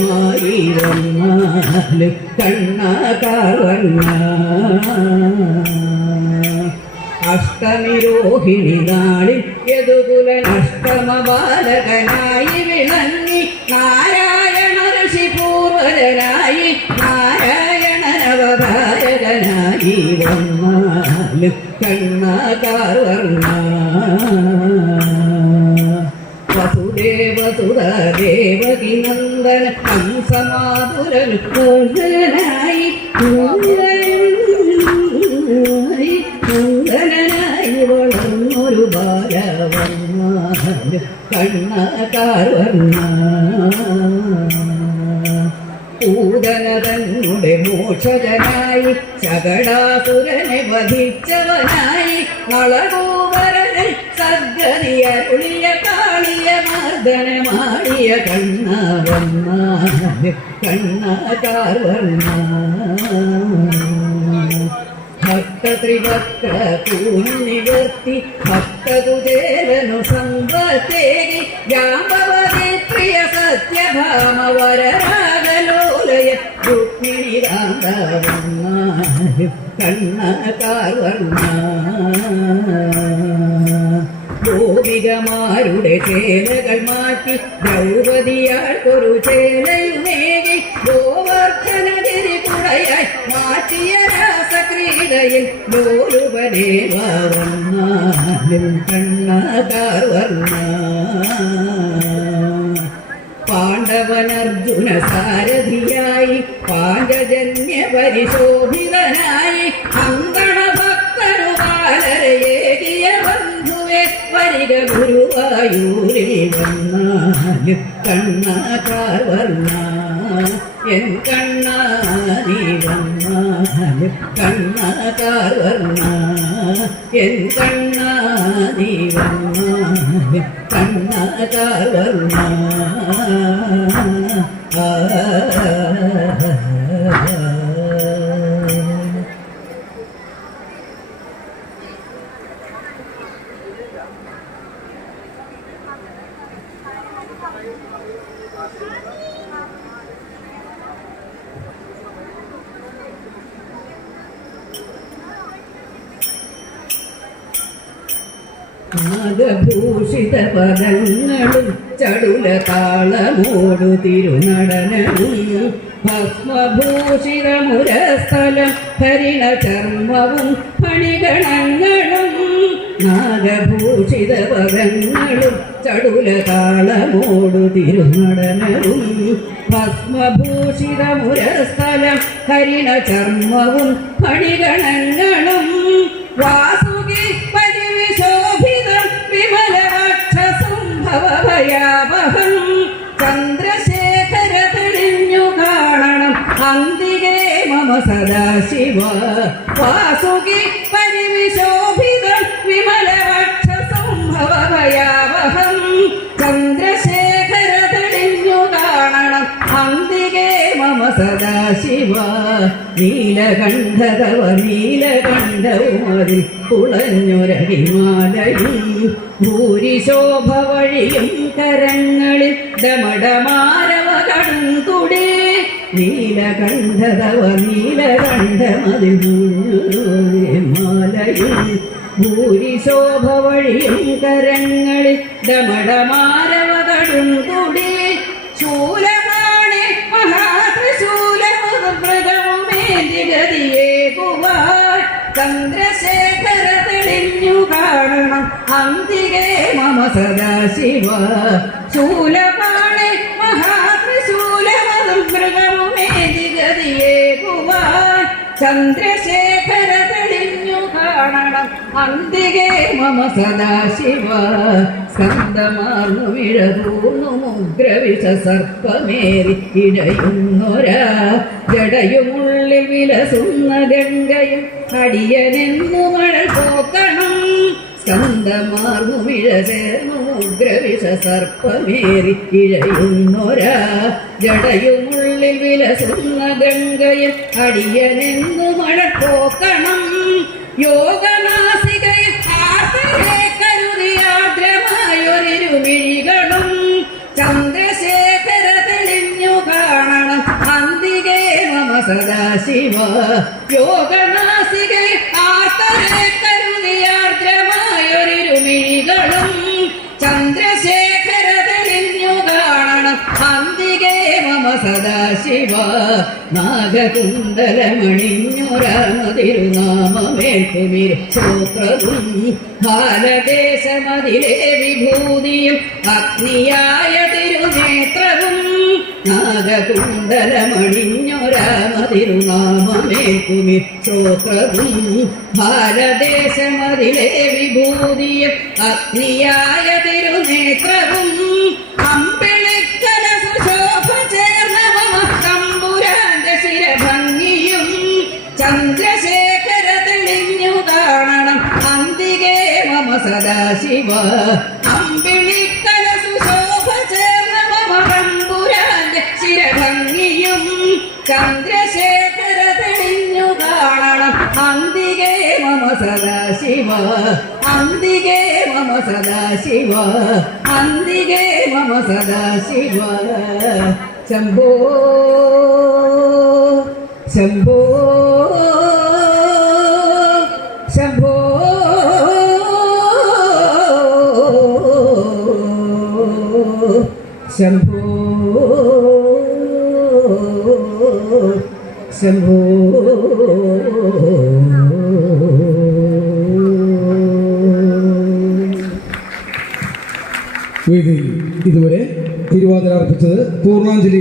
മായി വന്നാൽ കണ്ണകാർവണ്ണ അഷ്ടമിരോഹിണി നാളിൽ യദുകുലൻ അഷ്ടമ ബാലകനായി വിളങ്ങി നാരായണ ഋഷി പൂർവജനായി നാരായണനവതാരകനായി വന്നാൽ കണ്ണകാർവർണ്ണ വസുദേവസുത ദേവകി നന്ദന ഹംസമാതുരൻ പൂർണ്ണനായി സുന്ദരനായി വളർന്നൊരു ബാലവർണ്ണ കണ്ണകാർവർണ്ണ പൂതന തന്നെ മോക്ഷജനായി ശകടാസുരനെ വധിച്ചവനായി നളകൂവരനെ സദ്ഗതിയരുളിയ കാളിയ മർദ്ദനമാടിയ കണ്ണവർണ്ണ കണ്ണകാർവർണ്ണ ഭക്തത്രിവക്ര പൂർണിവർത്തി ഭക്തകുചേരനു സമ്പത്തേകി ജാമ്പവതി പ്രിയ സത്യഭാമവരരാഗലോലയ രുക്മിണി രാധാവർണ്ണ കണ്ണകാർവർണ്ണ ഗോപികമാരുടെ ചേലകൾ മാറ്റി ദ്രൗപതിയാൾക്കൊരു ചേലയുമേകി ഗോവർദ്ധനഗിരി കുടയായി മാറ്റിയ രാസക്രീഡയിൽ ലോലുപദേവ വന്നാലും കണ്ണകാർവർണ്ണ പാണ്ഡവനർജുന സാരഥിയായി പാഞ്ചജന്യ പരിശോഭിതനായി അങ്കണഭക്തനു ബാലരയേകിയ ബന്ധുവെ വരിക ഗുരുവായൂരിൽ വന്നാല് കണ്ണകാർവർണ്ണ എൻ കണ്ണാ നീ വന്നാല് കണ്ണകാർവർണ്ണ എൻ കണ്ണാ നീ വന്നാല് കണ്ണകാർവർണ്ണ നാഗഭൂഷിത പദങ്ങളും ചടുല താളമോടു തിരുനടനവും ഭസ്മഭൂഷിതമുരസ്ഥലം ഹരിണ ചർമ്മവും ഫണിഗണങ്ങളും നാഗഭൂഷിത പദങ്ങളും ചടുല താളമോടു തിരുനടനവും ഭസ്മഭൂഷിതമുരസ്ഥലം ഹരിണ ചർമ്മവും ഫണിഗണങ്ങളും വാസുകി പരിവിശോഭിതം വിമലവക്ഷസംഭവഭയാവഹം ചന്ദ്രശേഖര തെളിഞ്ഞു കാണണം അന്തികേ മമ സദാശിവ വാസുകി പരിവിശോഭിതം വിമലവക്ഷസംഭവഭയാവഹം ചന്ദ്രശേഖര തെളിഞ്ഞു കാണണം അന്തികേ മമ സദാശിവ നീലകണ്ഠതവ നീലകണ്ഠവുമതിൽ കുളഞ്ഞൊരഹിമാലയും ഭൂരിശോഭ വഴിയും കരങ്ങളിൽ ഡമടമാരവ കടുംതുടേ നീലകണ്ഠതവ നീലകണ്ഠമതിൽ മാലയും ഭൂരിശോഭ വഴിയും കരങ്ങളിൽ ഡമടമാരവ കടുംതുടേ ശൂലമാണി മഹാത്രിശൂലമൃഗമേന്തിഗതിയേകുവാൻ ചന്ദ്രശേഖര തെളിഞ്ഞു കാണണം അന്തികേ മമ സദാശിവ ശൂലമാണി മഹാത്രിശൂലമൃഗമേന്തിഗതിയേകുവാൻ ചന്ദ്രശേഖര തെളിഞ്ഞു കാണണം അന്തികേ മമ സദാശിവ സ്കന്ധമാർന്നു വിഴതൂർന്നു മുഗ്രവിഷ സർപ്പമേറി ഇഴയുന്നൊരാ ജടയുമുള്ളിൽ വിലസുന്ന ഗംഗയും അടിയനെന്നു മഴൽ പോക്കണം സ്കന്ധമാർന്നു വിഴചേർന്നു മുഗ്രവിഷ സർപ്പമേറി ഇഴയുന്നൊരാ ജടയുമുള്ളിൽ വിലസുന്ന ഗംഗയിൽ അടിയനെന്നു മഴൽ പോക്കണം യോഗനാസികയിൽ ആർത്തരെ കരുതിയാദ്രമായൊരിരുമിഴികളും ചന്ദ്രശേഖര തെളിഞ്ഞു കാണണം യോഗനാസികെ ആർത്തരെ കരുതിയാർദ്രമായൊരിരുമിഴികളും ചന്ദ്രശേഖര തെളിഞ്ഞു കാണണം അന്തികേ മമ സദാശിവ നാഗകുണ്ടലമണിഞ്ഞൊരാമതിരുനാമേൽക്കുമിരു ശ്രോത്രവും ബാലദേശമതിലെ വിഭൂതിയും അഗ്നിയായ തിരുനേത്രവും നാഗകുണ്ടലമണിഞ്ഞൊരാമതിരുനാമേൽക്കുമിരു ശ്രോത്രവും ബാലദേശമതിലെ വിഭൂതിയും അഗ്നിയായ തിരുനേത്രവും അമ്പിളിക്കല സുശോഭ ചേർന്ന മമ തമ്പുരാന്റെ ശിരഭംഗിയും ചന്ദ്രശേഖര തെളിഞ്ഞു കാണണം അന്തികേ മമ സദാശിവ അമ്പിളിക്കല സുശോഭ ചേർന്ന മമ തമ്പുരാന്റെ ശിരഭംഗിയും ചന്ദ്രശേഖര തെളിഞ്ഞു കാണണം അന്തികേ മമ സദാശിവ അന്തികേ മമ സദാശിവ അന്തികേ മമ സദാശിവ ശംഭോ ശംഭോ ശംഭോ ശംഭോ ശംഭോ വേദിയിൽ ഇതുവരെ തിരുവാതിര അർപ്പിച്ചത് പൂർണ്ണാഞ്ജലി